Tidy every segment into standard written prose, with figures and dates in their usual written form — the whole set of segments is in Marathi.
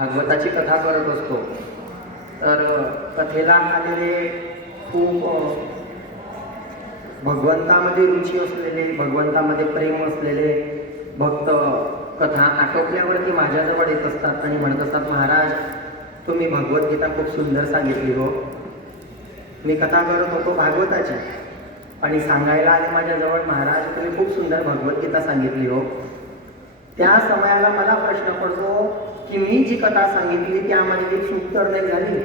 भागवताची कथा करत असतो तर कथेला आलेले खूप भगवंतामध्ये रुची असलेले, भगवंतामध्ये प्रेम असलेले भक्त कथा आटोपल्यावरती माझ्याजवळ येत असतात आणि म्हणत असतात, महाराज तुम्ही भगवद्गीता खूप सुंदर सांगितली हो. मी कथा करत होतो भागवताची आणि सांगायला आले माझ्याजवळ, महाराज तुम्ही खूप सुंदर भगवद्गीता सांगितली हो. त्या समयाला मला प्रश्न पडतो की मी जी कथा सांगितली त्यामध्ये ती चूक तर नाही झाली.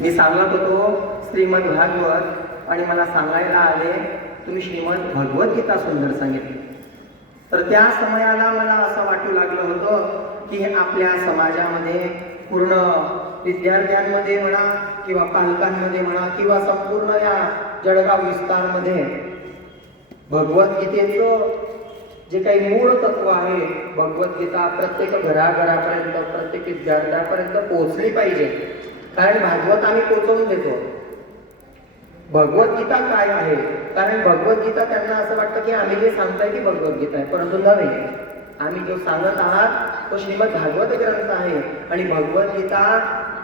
मी सांगत होतो श्रीमद भागवत आणि मला सांगायला आले तुम्ही श्रीमद भगवद्गीता सुंदर सांगितली. तर त्या समयाला मला असं वाटू लागलं होतं की आपल्या समाजामध्ये पूर्ण विद्यार्थ्यांमध्ये म्हणा किंवा पालकांमध्ये म्हणा किंवा संपूर्ण या जळगाव विस्तारमध्ये भगवद्गीतेचं जे काही मूळ तत्व आहे, भगवद्गीता प्रत्येक घराघरापर्यंत प्रत्येक विद्यार्थ्यापर्यंत पोहोचली पाहिजे. कारण भागवत आम्ही पोहोचवून देतो. भगवद्गीता काय आहे? कारण भगवद्गीता त्यांना असं वाटतं की आम्ही जे सांगताय ती भगवद्गीता आहे, परंतु नव्हे. आम्ही जो सांगत आहात तो श्रीमद भागवत ग्रंथ आहे आणि भगवद्गीता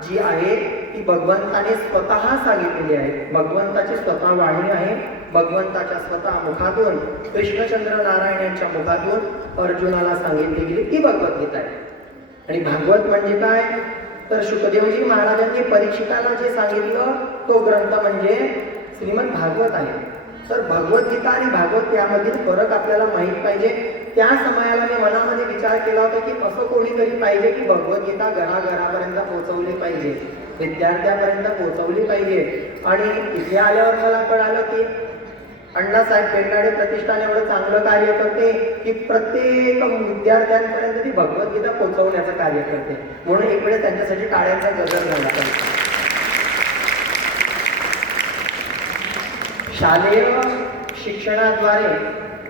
जी आहे ती भगवंताने स्वतः सांगितलेली आहे. भगवंताची स्वतः वाणी आहे. भगवंताच्या स्वतः मुखातून, कृष्णचंद्र नारायण यांच्या मुखातून अर्जुनाला सांगितली गेली ती भगवद्गीता आहे. आणि भागवत म्हणजे काय? तर शुकदेवजी महाराजांनी परीक्षिताला जे सांगितलं तो ग्रंथ म्हणजे श्रीमद भागवत आहे. तर भगवद्गीता आणि भागवत यामधील फरक आपल्याला माहीत पाहिजे. त्या समयाला मी मनामध्ये विचार केला होता की असं कोणीतरी पाहिजे की भगवद्गीता घराघरापर्यंत पोहोचवली पाहिजे, विद्यार्थ्यापर्यंत पोहोचवली पाहिजे. आणि इथे आल्यावर मला कळालं की अण्णासाहेब पेंढारे प्रतिष्ठान एवढं चांगलं कार्य करते की प्रत्येक विद्यार्थ्यांपर्यंत ती भगवद्गीता पोहोचवण्याचं कार्य करते. म्हणून एक वेळेस त्यांच्यासाठी टाळ्यांचा गजर झाला पाहिजे. शालेय शिक्षणाद्वारे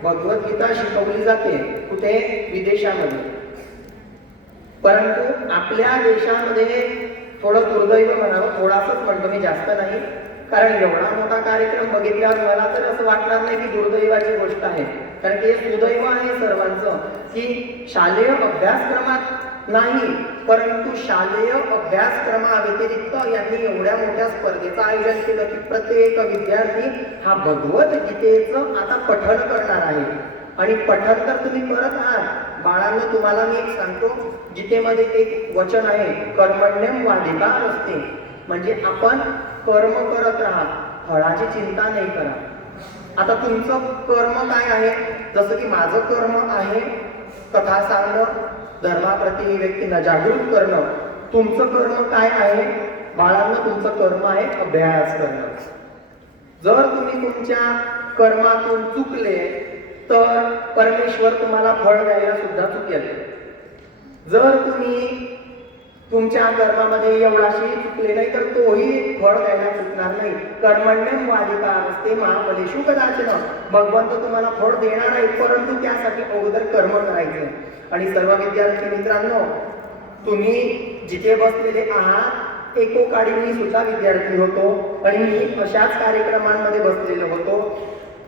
भगवद्गीता शिकवली जाते. कुठे? विदेशामध्ये. परंतु आपल्या देशामध्ये थोडं दुर्दैव म्हणावं, थोडासाच म्हणतो मी, जास्त नाही. कारण एवढा मोठा कार्यक्रम बघितल्यावर मला तर असं वाटणार नाही की दुर्दैवाची गोष्ट आहे. कारण की हे सुदैव आहे सर्वांचं की शालेय अभ्यासक्रमात नाही, परंतु शालेय अभ्यासक्रमाव्यतिरिक्त यांनी एवढ्या मोठ्या स्पर्धेचं आयोजन केलं की प्रत्येक विद्यार्थी हा भगवद्गीतेचं आता पठण करणार आहे. आणि पठण तर तुम्ही करत आहात. बाळांनो, तुम्हाला मी एक सांगतो, गीतेमध्ये एक वचन आहे, कर्मण्यम वाधिकारस्ते. म्हणजे आपण कर्म करत राहा, फळाची चिंता नाही करा. आता तुमचं कर्म काय आहे? जसं की माझं कर्म आहे कथा सांगणं, धर्माप्रती व्यक्तींना जागृत करणं. तुमचं कर्म काय आहे? बाळांना तुमचं कर्म आहे अभ्यास करणं. जर तुम्ही तुमच्या कर्मातून चुकले तर परमेश्वर तुम्हाला फळ द्यायला सुद्धा चुकेल. जर तुम्ही तुमच्या कर्मामध्ये एवढाशी चुकले नाही तर तोही फळ द्यायला चुकणार नाही. कर्मण्यम वाधिकारस्ते मा फलेषु कदाचन. भगवंत तुम्हाला फळ देणार आहे, परंतु त्यासाठी अगोदर कर्म करायचे. आणि सर्व विद्यार्थी मित्रांनो, तुम्ही जिथे बसलेले आहात, एकोकाळी मी सुद्धा विद्यार्थी होतो आणि मी अशाच कार्यक्रमांमध्ये बसलेलो होतो.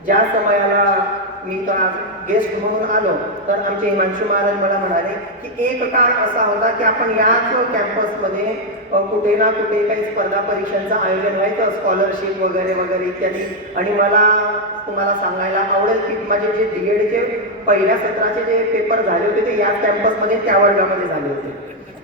ज्या समयाला मी गेस्ट म्हणून आलो तर आमचे हिमांशू महाराज मला म्हणाले की एक काळ असा होता की आपण याच कॅम्पसमध्ये कुठे ना कुठे काही स्पर्धा परीक्षांचं आयोजन व्हायचं, स्कॉलरशिप वगैरे वगैरे इत्यादी. आणि मला तुम्हाला सांगायला आवडेल की माझे जे DEDचे पहिल्या सत्राचे जे पेपर झाले होते ते याच कॅम्पसमध्ये त्या वर्गामध्ये झाले होते.